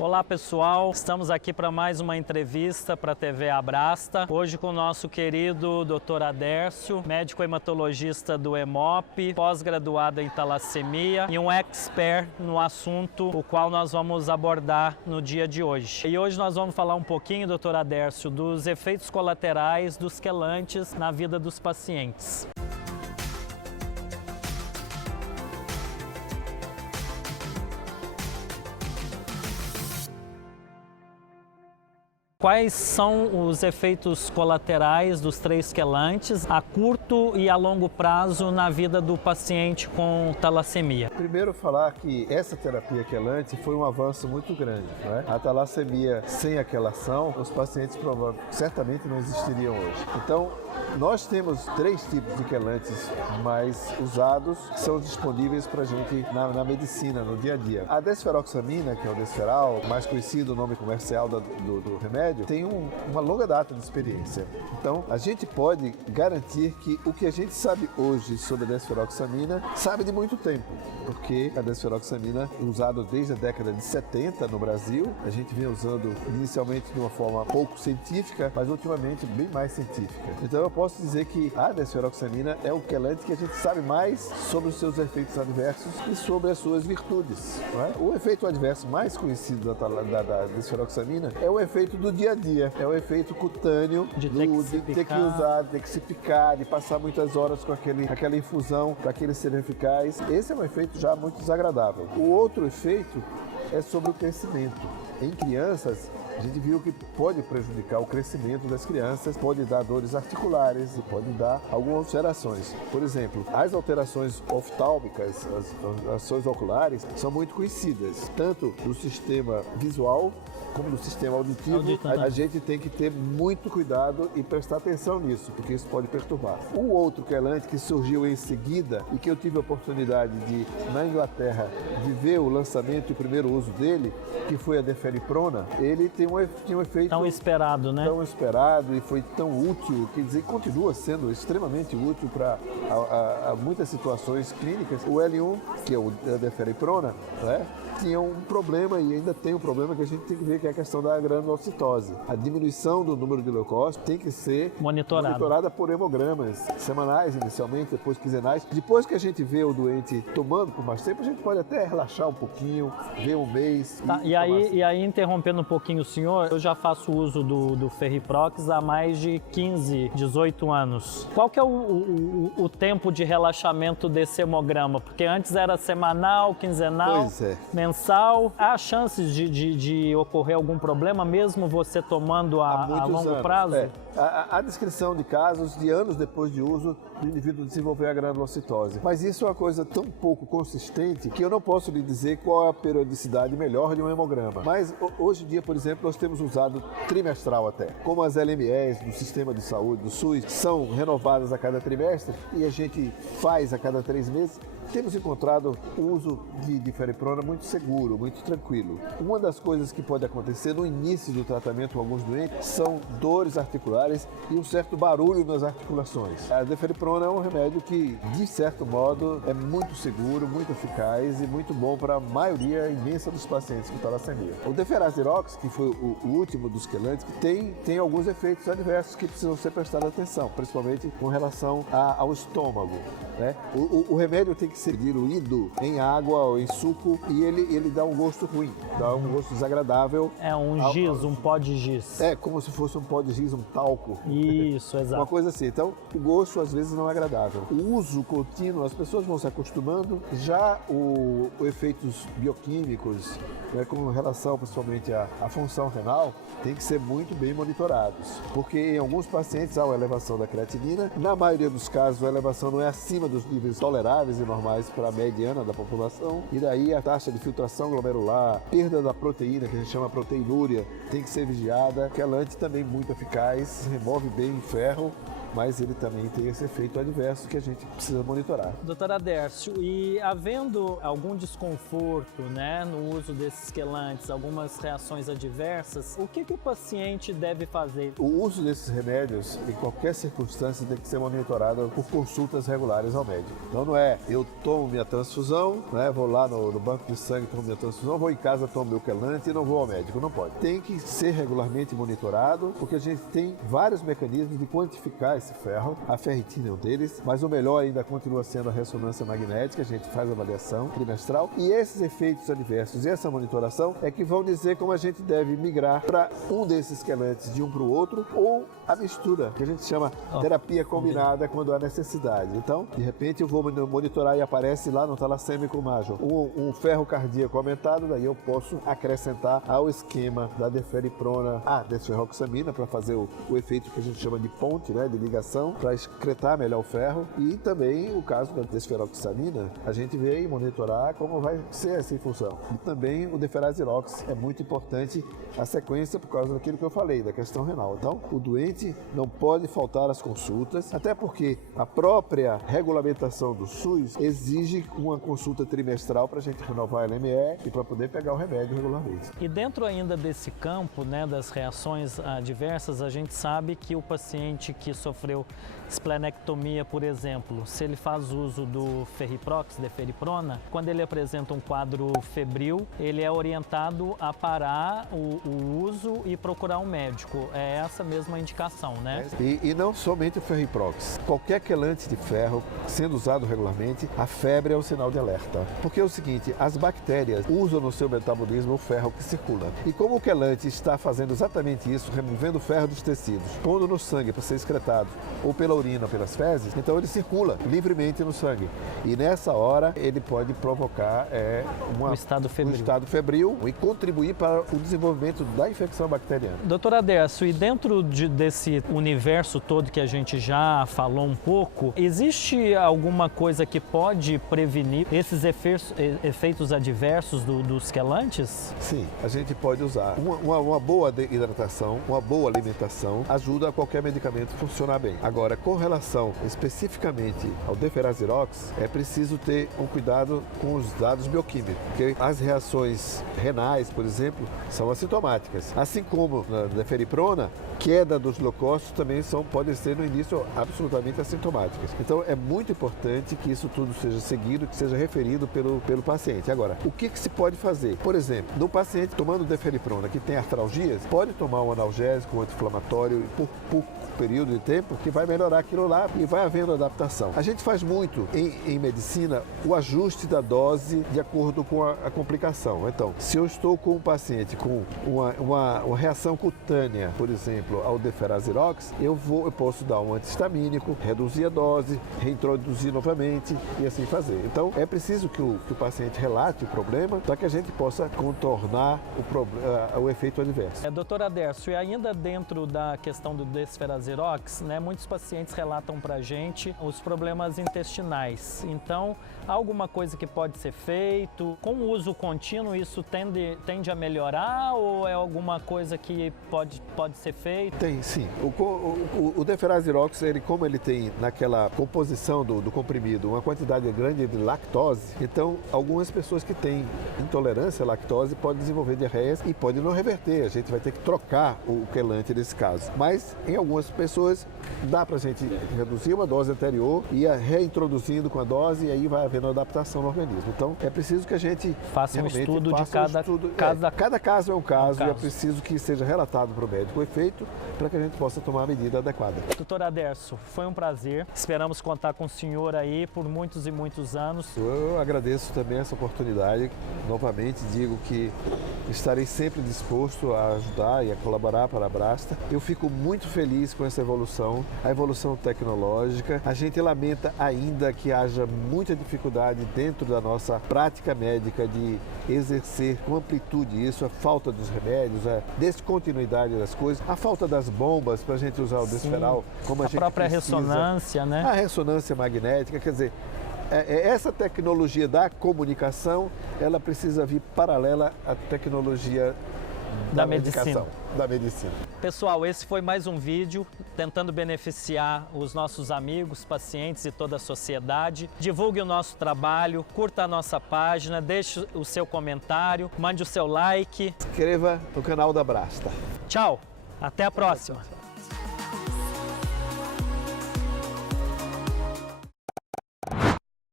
Olá pessoal, estamos aqui para mais uma entrevista para a TV Abrasta, hoje com o nosso querido Dr. Adércio, médico hematologista do Hemop, pós-graduado em talassemia e um expert no assunto o qual nós vamos abordar no dia de hoje. E hoje nós vamos falar um pouquinho, Dr. Adércio, dos efeitos colaterais dos quelantes na vida dos pacientes. Quais são os efeitos colaterais dos três quelantes a curto e a longo prazo na vida do paciente com talassemia? Primeiro falar que essa terapia quelante foi um avanço muito grande, não é? A talassemia sem a quelação, os pacientes certamente não existiriam hoje. Então, nós temos três tipos de quelantes mais usados que são disponíveis para a gente na medicina, no dia a dia. A desferoxamina, que é o Desferal, mais conhecido o nome comercial do remédio, tem uma longa data de experiência. Então, a gente pode garantir que o que a gente sabe hoje sobre a desferoxamina, sabe de muito tempo, porque a desferoxamina é usada desde a década de 70 no Brasil. A gente vem usando inicialmente de uma forma pouco científica, mas ultimamente bem mais científica. Então, eu posso dizer que a desferoxamina é o quelante que a gente sabe mais sobre os seus efeitos adversos e sobre as suas virtudes. Não é? O efeito adverso mais conhecido da desferoxamina é o efeito do dia a dia, é o efeito cutâneo de ter que usar, ter que se picar, de passar muitas horas com aquela infusão para aquele ser eficaz. Esse é um efeito já muito desagradável. O outro efeito é sobre o crescimento. Em crianças, a gente viu que pode prejudicar o crescimento das crianças, pode dar dores articulares e pode dar algumas alterações. Por exemplo, as alterações oftálmicas, as ações oculares, são muito conhecidas, tanto no sistema visual como no sistema auditivo. A gente tem que ter muito cuidado e prestar atenção nisso, porque isso pode perturbar. O outro quelante que surgiu em seguida e que eu tive a oportunidade de, na Inglaterra, de ver o lançamento e o primeiro uso dele, que foi a deferiprona, ele tinha um efeito tão esperado, né? Tão esperado e foi tão útil, quer dizer, continua sendo extremamente útil para muitas situações clínicas. O L1, que é a deferiprona, né, tinha um problema e ainda tem um problema que a gente tem que ver, que é a questão da granulocitose. A diminuição do número de leucócitos tem que ser monitorada por hemogramas semanais inicialmente, depois quinzenais. Depois que a gente vê o doente tomando por mais tempo, a gente pode até relaxar um pouquinho, ver um mês. Tá, e aí, interrompendo um pouquinho o senhor, eu já faço uso do Ferriprox há mais de 15, 18 anos. Qual que é o tempo de relaxamento desse hemograma? Porque antes era semanal, quinzenal, mensal. Há chances de ocorrer algum problema, mesmo você tomando a longo prazo? Há descrição de casos de anos depois de uso do indivíduo desenvolver a granulocitose. Mas isso é uma coisa tão pouco consistente que eu não posso lhe dizer qual é a periodicidade melhor de um hemograma. Mas hoje em dia, por exemplo, nós temos usado trimestral até. Como as LMEs do sistema de saúde, do SUS, são renovadas a cada trimestre e a gente faz a cada 3 meses, temos encontrado o uso de deferiprona muito seguro, muito tranquilo. Uma das coisas que pode acontecer no início do tratamento com alguns doentes são dores articulares e um certo barulho nas articulações. A deferiprona é um remédio que, de certo modo, é muito seguro, muito eficaz e muito bom para a maioria imensa dos pacientes com talassemia. O Deferazirox, que foi o último dos quelantes, tem alguns efeitos adversos que precisam ser prestados atenção, principalmente com relação ao estômago, né? O remédio tem que ser diluído em água ou em suco e ele dá um gosto ruim, dá um gosto desagradável. É um giz, um pó de giz. É, como se fosse um pó de giz, um talco. Isso, exato. Uma coisa assim. Então, o gosto às vezes não é agradável. O uso contínuo, as pessoas vão se acostumando. Já os efeitos bioquímicos, né, com relação principalmente à função renal, tem que ser muito bem monitorados. Porque em alguns pacientes há uma elevação da creatinina. Na maioria dos casos, a elevação não é acima dos níveis toleráveis e normais para a mediana da população. E daí a taxa de filtração glomerular, perda da proteína, que a gente chama proteinúria, tem que ser vigiada. Quelante também muito eficaz, remove bem ferro mas ele também tem esse efeito adverso que a gente precisa monitorar. Doutor Adércio, e havendo algum desconforto, né, no uso desses quelantes, algumas reações adversas, o que o paciente deve fazer? O uso desses remédios, em qualquer circunstância, tem que ser monitorado por consultas regulares ao médico. Então não é eu tomo minha transfusão, né, vou lá no banco de sangue, tomo minha transfusão, vou em casa, tomo meu quelante e não vou ao médico. Não pode. Tem que ser regularmente monitorado, porque a gente tem vários mecanismos de quantificar esse ferro. A ferritina é um deles, mas o melhor ainda continua sendo a ressonância magnética. A gente faz avaliação trimestral e esses efeitos adversos e essa monitoração é que vão dizer como a gente deve migrar para um desses quelantes de um para o outro ou a mistura, que a gente chama terapia combinada quando há necessidade. Então, de repente eu vou monitorar e aparece lá no talassêmico major um ferro cardíaco aumentado, daí eu posso acrescentar ao esquema da deferiprona a desferroxamina para fazer o efeito que a gente chama de ponte, né, de ligação, para excretar melhor o ferro. E também o caso da desferroxamina, a gente vê e monitorar como vai ser essa infusão. E também o deferazirox é muito importante a sequência por causa daquilo que eu falei, da questão renal. Então, o doente não pode faltar às consultas, até porque a própria regulamentação do SUS exige uma consulta trimestral para a gente renovar a LME e para poder pegar o remédio regularmente. E dentro ainda desse campo, né, das reações adversas, a gente sabe que o paciente que sofreu esplenectomia, por exemplo, se ele faz uso do ferriprox, deferiprona, quando ele apresenta um quadro febril, ele é orientado a parar o uso e procurar um médico. É essa mesma indicação, né? E não somente o ferriprox. Qualquer quelante de ferro, sendo usado regularmente, a febre é um sinal de alerta. Porque é o seguinte, as bactérias usam no seu metabolismo o ferro que circula. E como o quelante está fazendo exatamente isso, removendo o ferro dos tecidos, pondo no sangue para ser excretado, ou pela urina ou pelas fezes, então ele circula livremente no sangue. E nessa hora ele pode provocar um estado febril e contribuir para o desenvolvimento da infecção bacteriana. Doutor Adércio, e dentro desse universo todo que a gente já falou um pouco, existe alguma coisa que pode prevenir esses efeitos adversos dos quelantes? Sim, a gente pode usar. Uma boa hidratação, uma boa alimentação ajuda a qualquer medicamento a funcionar bem. Agora, com relação especificamente ao deferazirox, é preciso ter um cuidado com os dados bioquímicos, porque as reações renais, por exemplo, são assintomáticas. Assim como na deferiprona, queda dos leucócitos também podem ser no início absolutamente assintomáticas. Então é muito importante que isso tudo seja seguido, que seja referido pelo paciente. Agora, o que se pode fazer? Por exemplo, no paciente tomando deferiprona que tem artralgias, pode tomar um analgésico, um anti-inflamatório por pouco período de tempo que vai melhorar aquilo lá e vai havendo adaptação. A gente faz muito em medicina o ajuste da dose de acordo com a complicação. Então, se eu estou com um paciente com uma reação cutânea, por exemplo, ao deferazirox, eu posso dar um antihistamínico, reduzir a dose, reintroduzir novamente e assim fazer. Então, é preciso que o paciente relate o problema para que a gente possa contornar o efeito adverso. Doutor Adércio, e ainda dentro da questão do desferrazirox, né, muitos pacientes relatam para a gente os problemas intestinais. Então, há alguma coisa que pode ser feito? Com o uso contínuo, isso tende a melhorar ou é alguma coisa que pode ser feita? Tem, sim. O deferazirox, como ele tem naquela composição do comprimido uma quantidade grande de lactose, então algumas pessoas que têm intolerância à lactose podem desenvolver diarreias e podem não reverter. A gente vai ter que trocar o quelante nesse caso. Mas em algumas pessoas dá para a gente reduzir uma dose anterior e ir reintroduzindo com a dose e aí vai havendo adaptação no organismo. Então é preciso que a gente faça um estudo de cada caso é um caso e é preciso que seja relatado para o médico o efeito para que a gente possa tomar a medida adequada. Doutor Adércio, foi um prazer. Esperamos contar com o senhor aí por muitos e muitos anos. Eu agradeço também essa oportunidade. Novamente digo que estarei sempre disposto a ajudar e a colaborar para a Abrasta. Eu fico muito feliz com essa evolução, a evolução tecnológica. A gente lamenta ainda que haja muita dificuldade dentro da nossa prática médica de exercer com amplitude isso, a falta dos remédios, a descontinuidade das coisas, a falta das bombas para a gente usar o desferal como a gente própria precisa. Ressonância, né? A ressonância magnética, quer dizer, essa tecnologia da comunicação, ela precisa vir paralela à tecnologia da medicina. medicação, da medicina. Pessoal, esse foi mais um vídeo tentando beneficiar os nossos amigos, pacientes e toda a sociedade. Divulgue o nosso trabalho, curta a nossa página, deixe o seu comentário, mande o seu like. Inscreva no canal da Abrasta. Tchau, até a próxima.